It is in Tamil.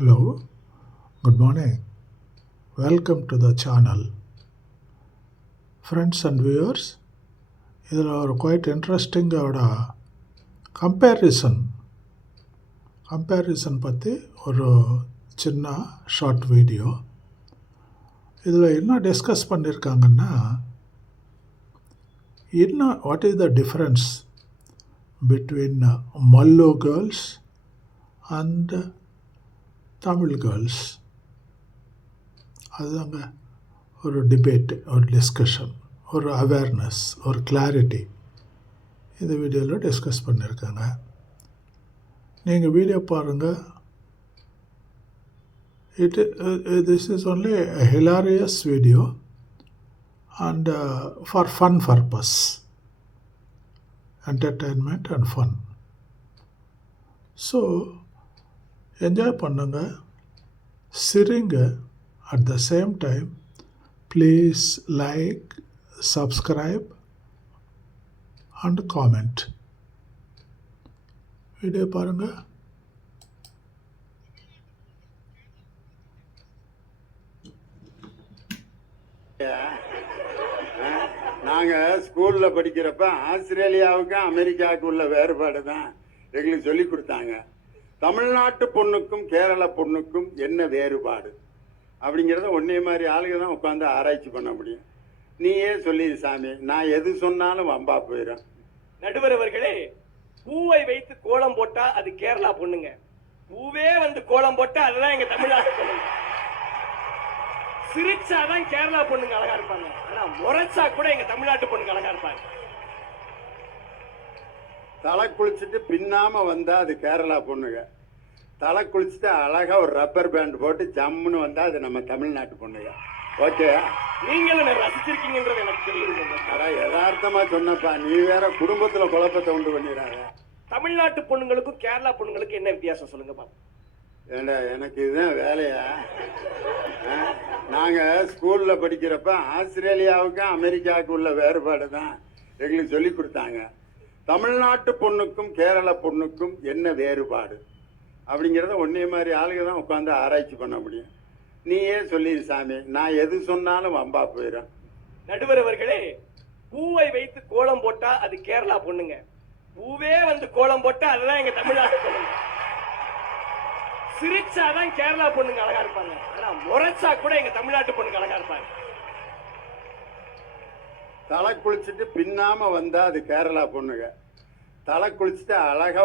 Hello, good morning. Welcome to the channel. Friends and viewers, இதில் ஒரு குவைட் இன்ட்ரெஸ்டிங்கோட கம்பேரிசன் பற்றி ஒரு சின்ன ஷார்ட் வீடியோ. இதில் என்ன டிஸ்கஸ் பண்ணியிருக்காங்கன்னா, what is the difference between Mallu girls and Tamil girls. அதுதாங்க ஒரு டிபேட், ஒரு டிஸ்கஷன், ஒரு அவேர்னஸ், ஒரு கிளாரிட்டி இந்த வீடியோவில் டிஸ்கஸ் பண்ணியிருக்காங்க. நீங்கள் வீடியோ பாருங்கள். This is only a hilarious video and for fun purpose, entertainment and fun. So, enjoy பண்ணுங்க, சிரிங்க. At the same time, please like, subscribe and comment. Video பாருங்க. நாங்கள் ஸ்கூலில் படிக்கிறப்ப ஆஸ்திரேலியாவுக்கும் அமெரிக்காவுக்கும் உள்ள வேறுபாடு தான் எங்களுக்கு சொல்லி கொடுத்தாங்க. தமிழ்நாட்டு பொண்ணுக்கும் கேரள பொண்ணுக்கும் என்ன வேறுபாடு அப்படிங்கிறத ஒன்னே மாதிரி ஆளுங்க தான் உட்காந்து ஆராய்ச்சி பண்ண முடியும். நீயே சொல்லிடு சாமி, நான் எது சொன்னாலும் வம்பா போயிடும். நடுவர் அவர்களே, பூவை வைத்து கோலம் போட்டா அது கேரளா பொண்ணுங்க, பூவே வந்து கோலம் போட்டா அதுதான் எங்க தமிழ்நாட்டு பொண்ணுங்க. சிரிச்சாதான் கேரளா பொண்ணுங்க அழகா இருப்பாங்க, ஆனா முறைச்சா கூட எங்க தமிழ்நாட்டு பொண்ணுங்க அழகா இருப்பாங்க. தலை குளிச்சுட்டு பின்னாம வந்தா அது கேரளா பொண்ணுங்க, தலை குளிச்சுட்டு அழகா ஒரு ரப்பர் பேண்ட் போட்டு ஜம்முன்னு வந்தா அது நம்ம தமிழ்நாட்டு பொண்ணுங்க. ஓகே, நீங்களும் ரசிச்சிருக்கீங்கன்றது எனக்கு தெரியுது. யதார்த்தமா சொன்னப்பா, நீ வேற குடும்பத்துல குழப்பத்தை உண்டு பண்ணிடாத. தமிழ்நாட்டு பொண்ணுங்களுக்கும் கேரளா பொண்ணுங்களுக்கும் என்ன வித்தியாசம் சொல்லுங்க. ஏண்டா, எனக்கு இதுதான் வேலையா? நாங்க ஸ்கூல்ல படிக்கிறப்ப ஆஸ்திரேலியாவுக்கும் அமெரிக்காவுக்கும் உள்ள வேறுபாடு தான் எங்களுக்கு சொல்லி கொடுத்தாங்க. தமிழ்நாட்டு பொண்ணுக்கும் கேரள பொண்ணுக்கும் என்ன வேறுபாடு அப்படிங்கிறத ஒன்னே மாதிரி ஆளுங்க தான் உட்காந்து ஆராய்ச்சி பண்ண முடியும். நீயே சொல்லிடு சாமி, நான் எது சொன்னாலும் வம்பா போயிடும். நடுவர் அவர்களே, பூவை வைத்து கோலம் போட்டா அது கேரளா பொண்ணுங்க, பூவே வந்து கோலம் போட்டா அதுதான் எங்க தமிழ்நாட்டு பொண்ணுங்க. சிரிச்சாதான் கேரளா பொண்ணுங்க அழகா இருப்பாங்க, ஆனா முறைச்சா கூட எங்க தமிழ்நாட்டு பொண்ணுங்க அழகா இருப்பாங்க. தலை குளிச்சுட்டு பின்னாம வந்தா அது கேரளா பொண்ணுங்க, தலை குளிச்சுட்டு அழகா